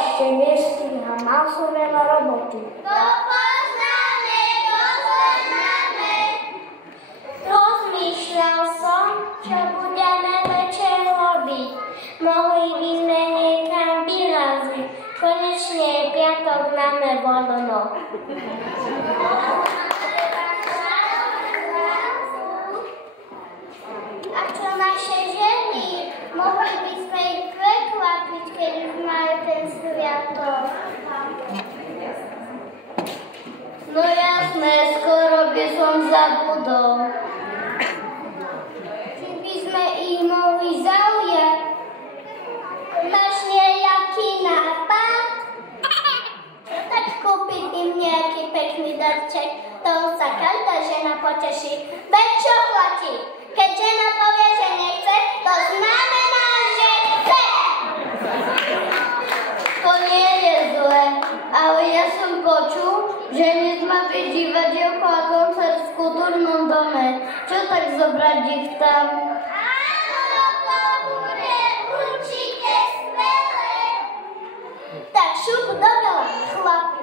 ešte nestíha, mal som veľa roboty. To poznáme. Rozmýšľal som, čo budeme večer robiť. Mohli by sme niekam vyraziť. Konečne je piatok, máme voľno. A čo naše ženy? Mohli by sme ich prekvapiť, keď už majú ten sviatok. No jasné, skoro by som zabudol. Či by sme ich mohli zaujať? Máš nejaký nápad? Tak kúpiť im nejaký pekný darček. Toho sa každá žena poteší. Veď čo platí? Keď žena povie, že nechce, to znamená, že chce. To nie je zlé, ale ja som počul, že dnes má byť divadielko a koncert v kultúrnom dome. Čo tak zobrať ich tam? Áno, to bude určite skvelé. Tak šup do veľa, chlapi.